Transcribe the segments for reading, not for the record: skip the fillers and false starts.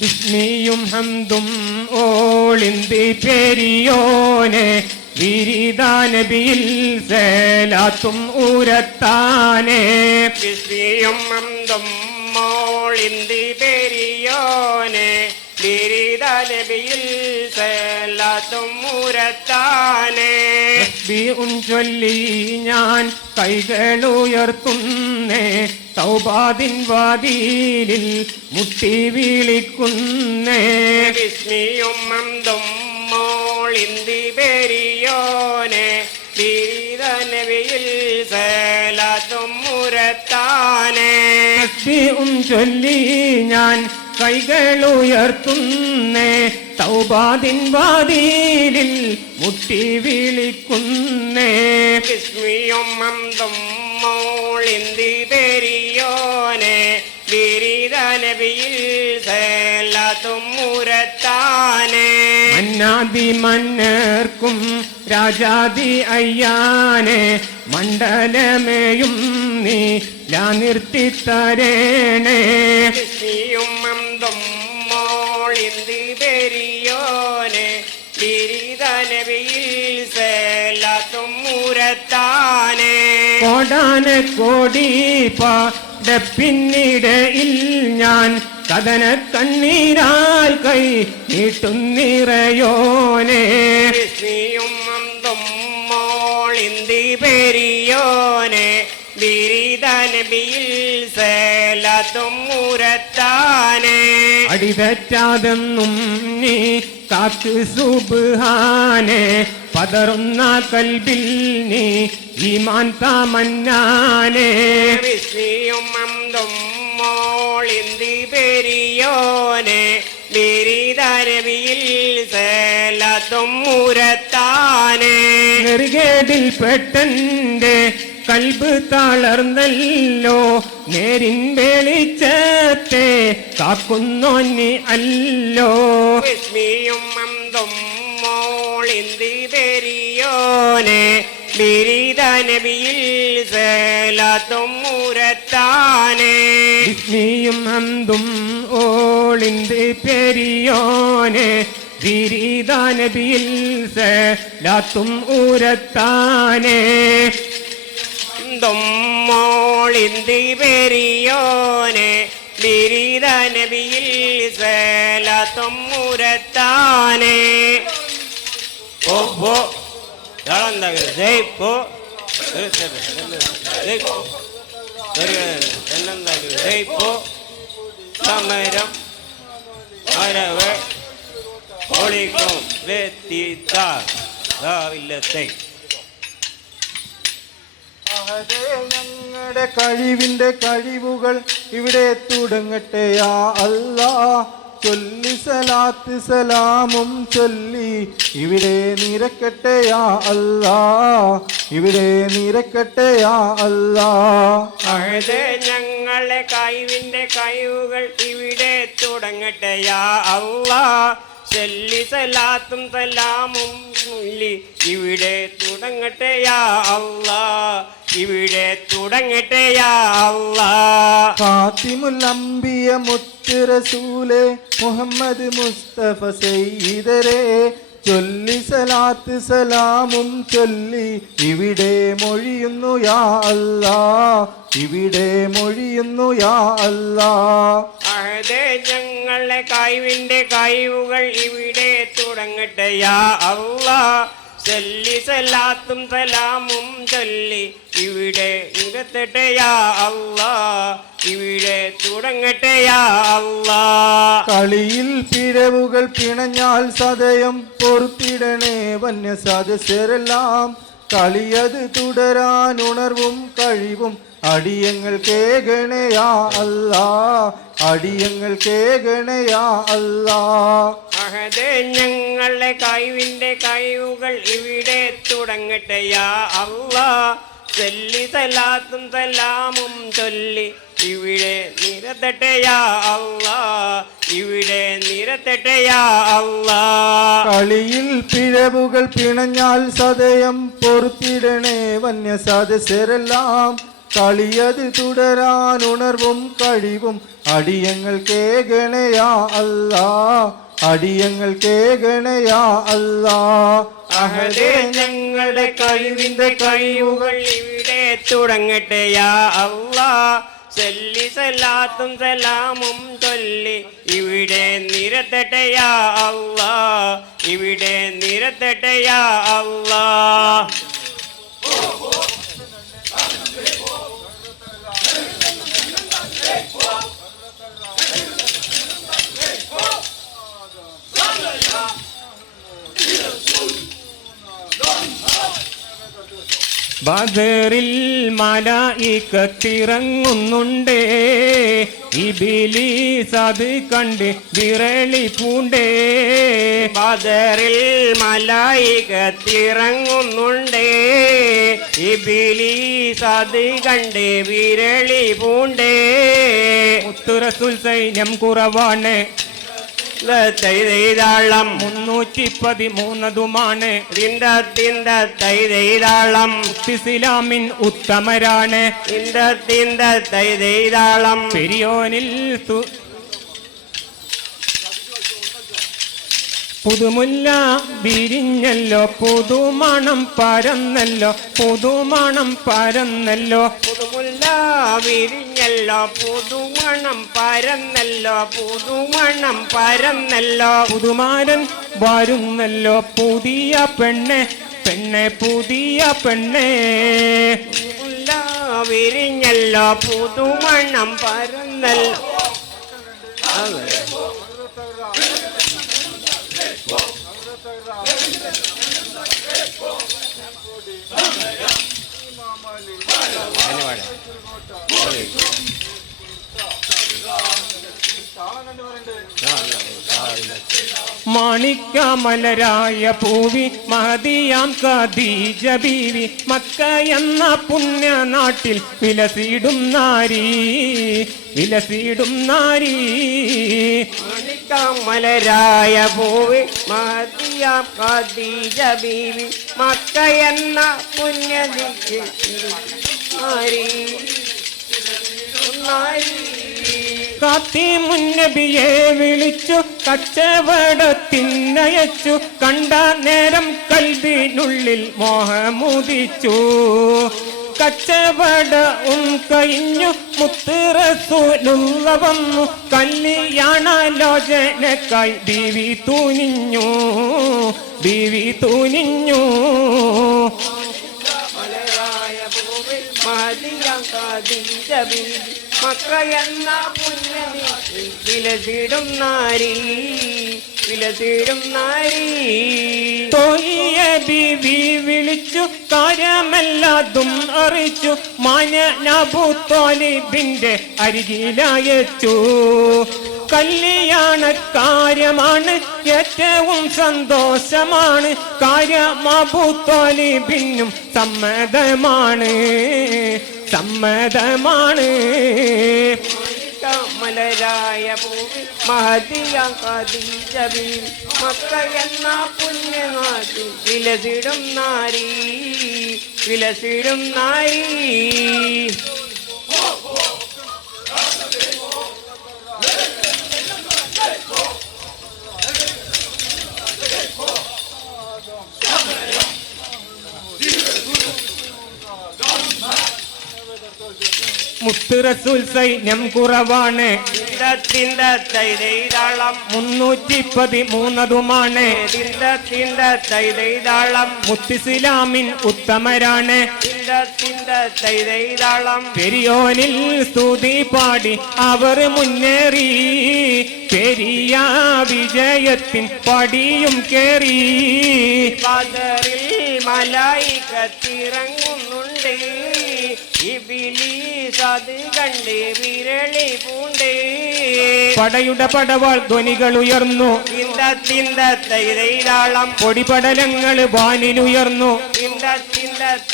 ബിസ്മിയും ഹംദും ഓളിന്തി പെരിയോനെ വിരിദാ നബിയിൽ സലാത്തും ഉരത്താനെ. ബിസ്മിയും ഹംദും ഓളിന്തി പെരിയോനെ വിരിദാ നബിയിൽ സലാത്തും ഉരത്താനെ. തസ്ബീഹും ചൊല്ലി ഞാൻ കൈകളുയർത്തുന്നേ തൗബാദിൻ വാതിലിൽ മുട്ടി വിളിക്കുന്നേ. ബിസ്മിയും ഹംദും മോളിന്തി പെരിയോനെ വിരിദാ നബിയിൽ സലാത്തും ഉരത്താനെ. തസ്ബീഹും ചൊല്ലി ഞാൻ കൈകളുയർത്തുന്നേ തൗബാദിൻ വാതിലിൽ മുട്ടി വിളിക്കുന്നേ. ബിസ്മിയും ഹംദും മോളിന്തി പെരിയോനെ വിരിദാ നബിയിൽ സലാത്തും ഉരത്താനെ. മന്നാദി മന്നർക്കും രാജാദി അയ്യാനെ മണ്ഡലമേയും നീ നിർത്തിത്തരേണേ. ബിസ്മിയും ഹംദും മോളിന്തി പെരിയോനെ വിരിദാ നബിയിൽ സലാത്തും ഉരത്താനെ. കോടാന കോടി പാടപ്പിന്നിടയിൽ ഞാൻ കഥന കണ്ണീരാൽ കൈ നീട്ടുന്നിറയോനെ. ബിസ്മിയും ഹംദും മോളിന്തി പെരിയോനെ വിരിദാ നബിയിൽ സലാത്തും ഉരത്താനെ. അടിതെറ്റാതെന്നും നീ കാക്ക് സുബ്ഹാനെ പതറുന്ന കൽബിൽ നീ ഈമാൻ തമന്നാനെ. ബിസ്മിയും ഹംദും മോളിന്തി പെരിയോനെ വിരിദാ നബിയിൽ സലാത്തും ഉരത്താനെ. നെറുകേടിൽ പെട്ടെന്റെ കൽബ് തളർന്നല്ലോ നേരിൻ വെളിച്ചത്തെ കാക്കുന്നോന്നി അല്ലോ. ബിസ്മിയും ഹംദും മോളിന്തി പെരിയോനെ വിരിദാ നബിയിൽ സലാത്തും ഉരത്താനെ. ബിസ്മിയും ഹംദും ഓളിന്ത് പെരിയോനെ വിരിദാ നബിയിൽ സലാത്തും ഉരത്താനെ. ഹംദും മോളിന്തി പെരിയോനെ വിരിദാ നബിയിൽ സലാത്തും ഉരത്താനെ. പോ പോ ജയ് പോ ജയ് പോ സമരം അരവ് ഒളിക്കും വ്യക്തിത്വത്തെ. ഞങ്ങളുടെ കഴിവിന്റെ കഴിവുകൾ ഇവിടെ തുടങ്ങട്ടെ യാ അല്ലാ. ചൊല്ലി സലാത്ത് സലാമും ചൊല്ലി ഇവിടെ നിരക്കട്ടെ യാ അല്ലാ. ഇവിടെ നിരക്കട്ടെ യാ അല്ലാ. അഹദേ ഞങ്ങളെ കഴിവിന്റെ കഴിവുകൾ ഇവിടെ തുടങ്ങട്ടെ യാ അല്ലാ. ചൊല്ലി സലാത്തും സലാമും ചൊല്ലി ഇവിടെ തുടങ്ങട്ടെ യാ അല്ലാ. ഇവിടെ തുടങ്ങട്ടെ യാ അല്ലാ. ഫാത്തിമുൽ അംബിയ മുത്ത് റസൂലേ മുഹമ്മദ് മുസ്തഫ സയ്യിദരേ ചൊല്ലി സലാത്ത് സലാമും ചൊല്ലി ഇവിടെ മൊഴിയുന്നു യാ അല്ലാ. ഇവിടെ മൊഴിയുന്നു യാ അല്ലാ. അഹദേ ഞങ്ങളെ കഴിവിന്റെ കഴിവുകൾ ഇവിടെ തുടങ്ങട്ടെ യാ അല്ലാ. ചൊല്ലി സലാത്തും സലാമും ചൊല്ലി ഇവിടെ നിരത്തട്ടെ യാ അല്ലാ. ഇവിടെ തുടങ്ങട്ടെ യാ അല്ലാ. കളിയിൽ പിഴവുകൾ പിണഞ്ഞാൽ സദയം പൊറുത്തിടണേ വന്യ സദസ്യരെല്ലാം. കളിയത് തുടരാൻ ഉണർവും കഴിവും അടിയങ്ങൾ കേകണേ യാ അല്ലാ. അടിയങ്ങൾ കേകണേ യാ അല്ലാ. അഹദേ ഞങ്ങളെ കഴിവിന്റെ കഴിവുകൾ ഇവിടെ തുടങ്ങട്ടെ യാ അല്ലാ. ചൊല്ലി സലാത്തും സലാമും ചൊല്ലി ഇവിടെ നിരത്തട്ടെ യാ അല്ലാ. ഇവിടെ നിരത്തട്ടെ യാ അല്ലാ. കളിയിൽ പിഴവുകൾ പിണഞ്ഞാൽ സദയം പൊറുത്തിടണേ വന്യ സദസ്യരെല്ലാം. കളിയത് തുടരാൻ ഉണർവും കഴിവും അടിയങ്ങൾ കേകണയാ അല്ലാ, അടിയങ്ങൾ കേകണയാ അല്ലാ. അഹദേ ഞങ്ങളുടെ കഴിവിന്റെ കഴിവുകൾ ഇവിടെ തുടങ്ങട്ടെ യാ അല്ലാ. സല്ലി സലാത്തും സലാമും ചൊല്ലി ഇവിടെ നിരത്തട്ടെ യാ അല്ലാ, ഇവിടെ നിരത്തട്ടെ യാ അല്ലാ. ബദറിൽ മലായികത്തിറങ്ങുന്നുണ്ടേ, ഇബ്ലീസ് അത് കണ്ട് വിരളി പൂണ്ടേ. ബദറിൽ മലായികത്തിറങ്ങുന്നുണ്ടേ, ഇബ്ലീസ് അത് കണ്ട് വിരളി പൂണ്ടേ. മുത്ത് റസൂൽ സൈന്യം കുറവാണ്, തൈതാളം 313 തൈതാളം ഇസ്ലാമിൻ ഉത്തമരാണ്. തൈതാളം പെരിയോനിൽ പുതുമുല്ല വിരിഞ്ഞല്ലോ, പുതുമണം പരന്നല്ലോ, പുതുമണം പരന്നല്ലോ. പുതുമുല്ല വിരിഞ്ഞല്ലോ, പുതുമണം പരന്നല്ലോ, പുതുമണം പരന്നല്ലോ. പുതുമാരൻ വരുന്നല്ലോ, പുതിയ പെണ്ണെ പെണ്ണെ പുതിയ പെണ്ണെ. പുതുമുല്ല വിരിഞ്ഞല്ലോ, പുതുമണം പരന്നല്ലോ. മാണിക്യമലരായ പൂവി മഹദിയാം ഖദീജ ബീവി, മക്ക എന്ന പുണ്യ നാട്ടിൽ വിലസിടും നാരി, വിലസിടും നാരി. മാണിക്യമലരായ പൂവി മഹദിയാം ഖദീജ ബീവി, മക്ക എന്ന പുണ്യദിക്ക് നാരി, നാരി. കാത്തിമുന്നബിയെ വിളിച്ചു കച്ചവടത്തിനയച്ചു, കണ്ട നേരം കൽബിനുള്ളിൽ മോഹമുദിച്ചു. കച്ചവടവും കഴിഞ്ഞു മുത്ത് റസൂലുള്ള വന്നു, കല്യാണാലോചനക്കായി ബീവി തൂനിഞ്ഞു, ബീവി തൂനിഞ്ഞു. മക്ക എന്ന പുണ്യദിക്ക് വിലസിടും നാരി, വിലസിടും നാരി. തോയിയ ബീവി വിളിച്ചു കാര്യമെല്ലാതും അറിയിച്ചു, മാനബു ത്വാലിബിന്റെ അരികിലയച്ചു. കല്യാണക്കാര്യമാണ് ഏറ്റവും സന്തോഷമാണ്, കാര്യമാബു ത്വാലിബിനും സമ്മതമാണ്, സമ്മതമാണ്. മലരായ പൂവി മഹദിയാം ഖദീജ ബീവി, മക്ക എന്ന പുണ്യനാട്ടിൽ വിലസിടും നാരി, വിലസിടും നാരി. മുത്ത് റസൂൽ സൈന്യം കുറവാണ്, തൈതാളം 313 തൈതാളം മുത്തിസ്ലാമിൻ ഉത്തമരാണ്. തൈതാളം പെരിയോനിൽ സ്തുതി പാടി അവർ മുന്നേറി, പെരിയ വിജയത്തിൻ പടിയും കേറി. ബദറിൽ മലായികത്തിറങ്ങുന്നുണ്ട്, ഇബ്ലീസ് അത് കണ്ട് വിരളി പൂണ്ട്. പടയുടെ പടവാൾ ധ്വനികൾ ഉയർന്നു, തൈതാളം പൊടിപടലങ്ങൾ വാനിലുയർന്നു.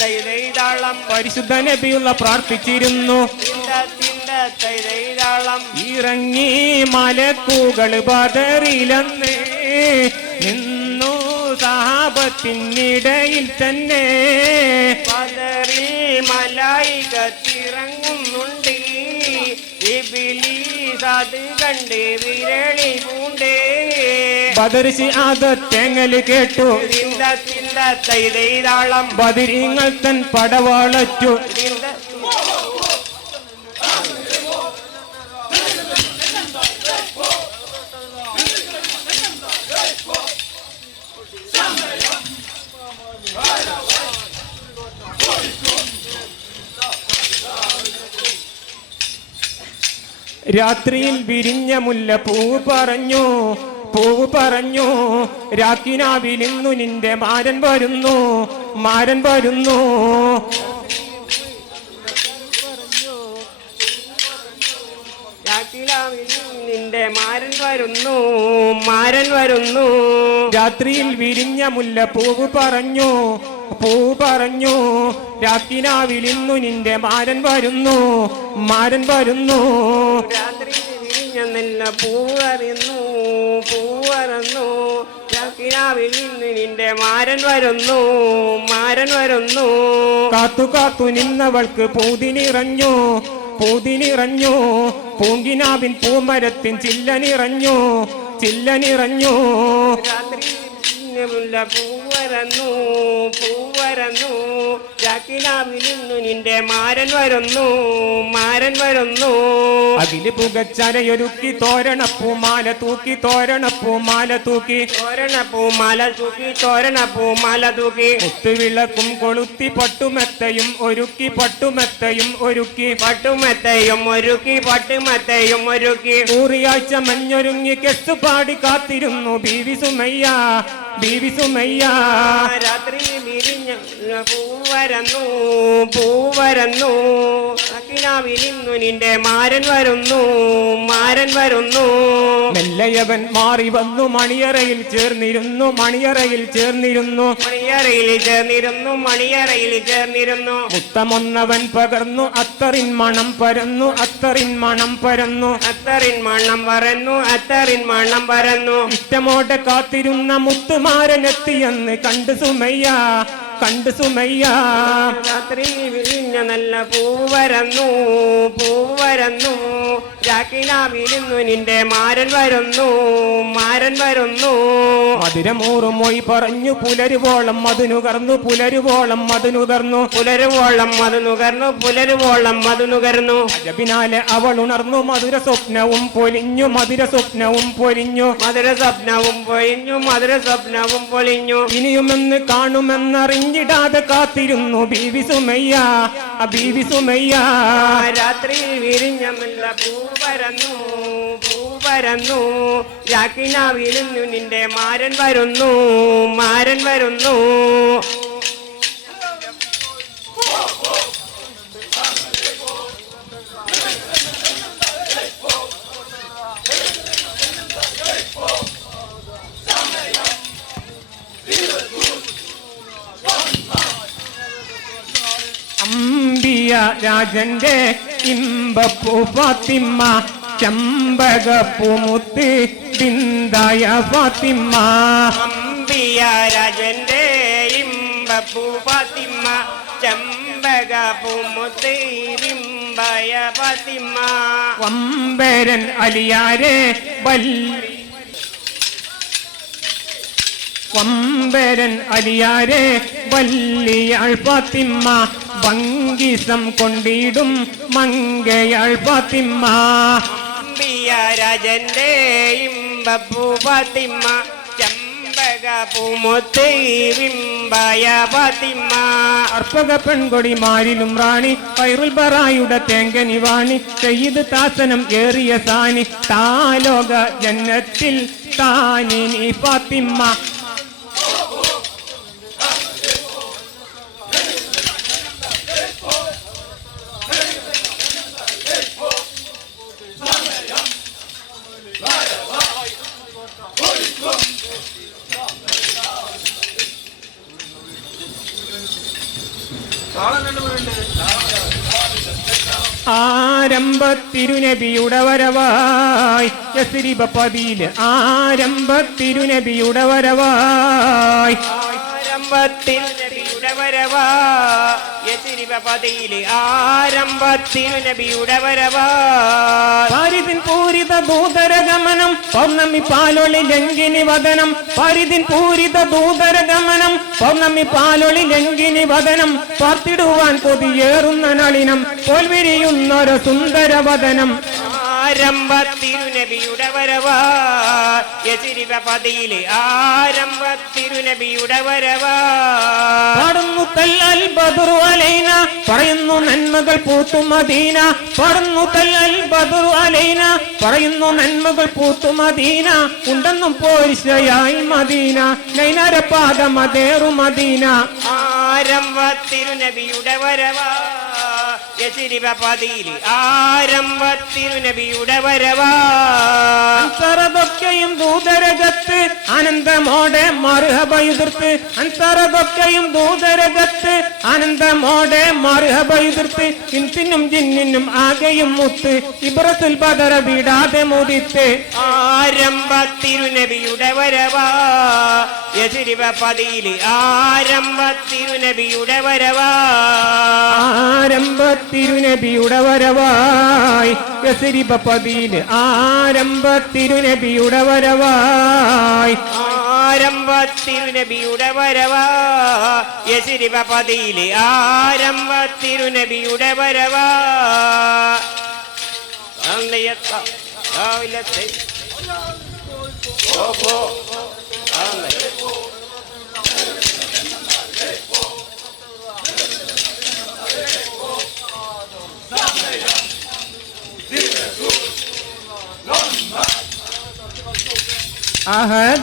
തൈതാളം പരിശുദ്ധ നബിയുള്ള പ്രാർത്ഥിച്ചിരുന്നു. തൈതാളം ഇറങ്ങി മലക്കുകൾ ബദറിലെന്ന് നിന്നു, സഹാബത്തിനിടയിൽ തന്നെ. ബദറിൽ മലായികത്തിറങ്ങുന്നുണ്ട്, അത് കണ്ട് വിരളി പൂണ്ടേ ബദർ തേങ്ങല് കേട്ടു തിന്ത തിന്ത തൈതാളം ബദരീങ്ങൾ തൻ പടവാളറ്റു തിന്ത രാത്രിയിൽ വിരിഞ്ഞ മുല്ല പൂവ് പറഞ്ഞു രാക്കിനാവിലിന്നു നിന്റെ മാരൻ വരുന്നു നിന്റെ മാരൻ വരുന്നു രാത്രിയിൽ വിരിഞ്ഞ മുല്ല പൂവ് പറഞ്ഞു രാക്കിനാവിലിന്നു നിന്റെ മാരൻ വരുന്നു രാത്രി വിരിഞ്ഞ നല്ല പൂവറിയുന്നു രാക്കിനാവിൽ നിന്ന് നിന്റെ മാരൻ വരുന്നു കാത്തു നിന്നവൾക്ക് പൂതിനിറഞ്ഞു പൂങ്കിനാവിൻ പൂമരത്തിൻ ചില്ലനിറഞ്ഞു രാത്രി മുല്ല പൂവരന്നു രാക്കിനാവിൽ നിന്ന് നിന്റെ മാരൻ വരുന്നു അകില് പുകച്ചരയൊരുക്കി തോരണപ്പൂമാല തൂക്കി മുത്തുവിളക്കും കൊളുത്തി പട്ടുമെത്തയും ഒരുക്കി ൂറിയാഴ്ച മഞ്ഞൊരുങ്ങി കെട്ടുപാടി കാത്തിരുന്നു ബീവി സുമയ്യ രാത്രി വിരിഞ്ഞ പൂവരന്നു അക്കിനാവിലിന്നു നിന്റെ മാരൻ വരുന്നു മെല്ലയവൻ മാറി വന്നു മണിയറയിൽ ചേർന്നിരുന്നു മുത്തമൊന്നവൻ പകർന്നു അത്തറിൻ മണം പരന്നു ഇഷ്ടമോടെ കാത്തിരുന്ന മുത്തുമാരനെത്തിയെന്ന് കണ്ടു സുമയ്യ രാത്രി വിരിഞ്ഞ നല്ല പൂവരന്നു രാക്കിനാവിലിന്നു നിന്റെ മാരൻ വരുന്നു മധുരമൂറുമൊഴി പറഞ്ഞു പുലരുവോളം മധുനുകർന്നു അജബിനാലെ അവൾ ഉണർന്നു മധുര സ്വപ്നവും പൊലിഞ്ഞു ഇനിയുമെന്ന് കാണുമെന്നറിഞ്ഞിടാതെ കാത്തിരുന്നു ബീവി സുമയ്യ രാത്രി വിരിഞ്ഞ നല്ല പൂവരന്നു രാക്കിനാവിലിന്നു നിന്റെ മാരൻ വരുന്നു അമ്പിയ രാജന്റെ ഇമ്പപ്പൂ ഫാത്തിമ്മ ചമ്പകപ്പൂമുത്ത് ബിന്ദായ ഫാത്തിമ്മ അമ്പിയ രാജന്റെ ഇമ്പപ്പൂ ഫാത്തിമ്മ ചമ്പകപ്പൂമുത്ത് ബിംബായ ഫാത്തിമ്മ വമ്പരൻ അലിയാരെ വല്ലിയാൾ ഫാത്തിമ്മ ഭംഗിസം കൊണ്ടിടും മങ്കയാൾ ഫാത്തിമ്മ അമ്പിയ രാജന്റെ ഇമ്പപ്പൂ ഫാത്തിമ്മ ചമ്പകപ്പൂമുത്ത് ബിംബായ ഫാത്തിമ്മ അർപ്പക പെൺകൊടിമാരിലും റാണി ഫൈറുൽ ബറായുടെ തേങ്കനി വാണി സയ്യിദ് താസനം ഏറിയ സാനി താലോക ജന്നത്തിൽ താനിനി ഫാത്തിമ്മ ആരംഭത്തിരുനബിയുടെ വരവായി യസ്രിബ പതിയില് ആരംഭത്തിരുനബിയുടെ വരവായി ആരംഭത്തിൽ നബിയുടെ വരവായി പാരിതിൻ പൂരി പൂരിത ദൂതരഗമനം പൗർണമി പാലൊളി ലംഘിനി വദനം പരിതിൻ പൂരിത ദൂതരഗമനം പൗർണമി പാലൊളി ലംഘിനി വദനം പാർത്തിടുവാൻ കൊതിയേറുന്ന നളിനം പോൽവിരിയുന്നൊരു സുന്ദര വദനം ആരംഭ തിരുനബിയുടെ വരവാ യസിരിബ പതിയിലെ ആരംഭ തിരുനബിയുടെ വരവാ പാടുന്നു തല്ലൽ ബദറു അലൈന പറയുന്നു നന്മകൾ പൂത്തു മദീന പാടുന്നു തല്ലൽ ബദറു അലൈന പറയുന്നു നന്മകൾ പൂത്തു മദീന ഉണ്ടെന്നും പോരിശയായി മദീന നൈനര പാദമതേറു മദീന ആരംഭ തിരുനബിയുടെ വരവാ യസിരിബ പതിയിലെ ആരംഭ തിരുനബിയുടെ വരവാ അൻസറതൊക്കെയും ദൂതരകത്ത് ആനന്ദമോടെ മർഹബയുതിർത്ത് അൻസറതൊക്കെയും ദൂതരകത്ത് ആനന്ദമോടെ മർഹബയുതിർത്ത് ഇൻസിനും ജിന്നിനും ആകെയും മുത്ത് ഇബ്രത്തുൽ ബദറ വിടാതെ മുദിത്ത് ആരംഭ തിരുനബിയുടെ വരവാ യസിരിബ പതിയിലെ ആരംഭ തിരുനബിയുടെ വരവാ ആരംഭ തിരുനബിയുടെ വരവായി യസ്രിബ പതിയിൽ ആരംഭ തിരുനബിയുടെ വരവായി ആരംഭ തിരുനബിയുടെ വരവാ യസിരിബ പതിയിലെ ആരംഭ തിരുനബിയുടെ വരവാ രാവിലത്തെ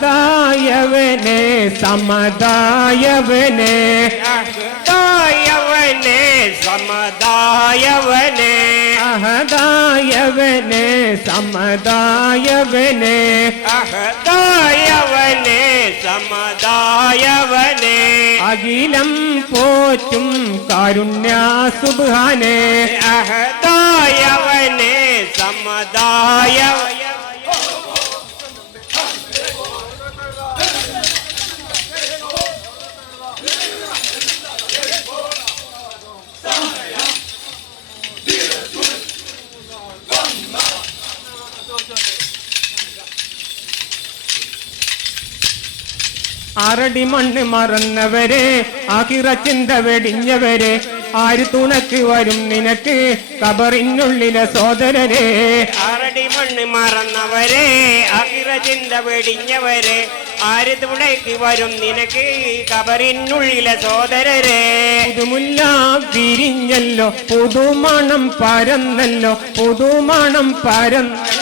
അഹദായവനെ സമദായവനെ അഹദായവനെ സമദായവനെ അഹദായവനെ സമദായവനെ അഹദായവനെ സമദായവനെ അഖിലം പോറ്റും കാരുണ്യ സുബ്ഹാനെ അഹദായവനെ സമദായവനെ ആറടി മണ്ണ് മറന്നവരെ ആകിറ ചിന്ത വെടിഞ്ഞവരെ ആര് തുണക്ക് വരും നിനക്ക് കബറിനുള്ളിലെ സോദരരെ ആറടി മണ്ണ് മറന്നവരെ അകിറ ചിന്ത വെടിഞ്ഞവരെ ആര് തുണയ്ക്ക് വരും നിനക്ക് കബറിനുള്ളിലെ സോദരരെ പുതുമുല്ല വിരിഞ്ഞല്ലോ പുതുമണം പരന്നല്ലോ പുതുമണം പരന്ന